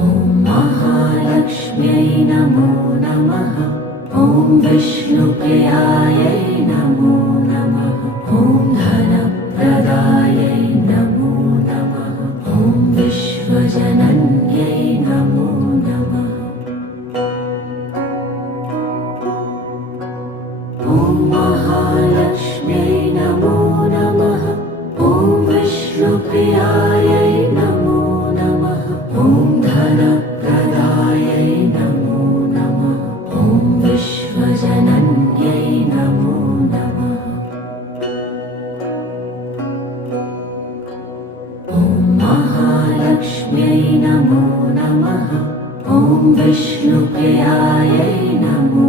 ॐ महालक्ष्म्यै नमो नमः। ॐ विष्णुप्रियायै नमो नमः। ॐ धनप्रदायै नमो नमः। ॐ विश्वजनन्यै नमो नमः। ॐ महालक्ष्म्यै नमो नमः। ॐ विष्णुप्रियायै नमो नमः। ॐ धनप्रदायै नमो नमः। ॐ विश्वजनन्यै नमो नमः। ॐ महालक्ष्म्यै नमो नमः। ॐ विष्णुप्रियायै नमो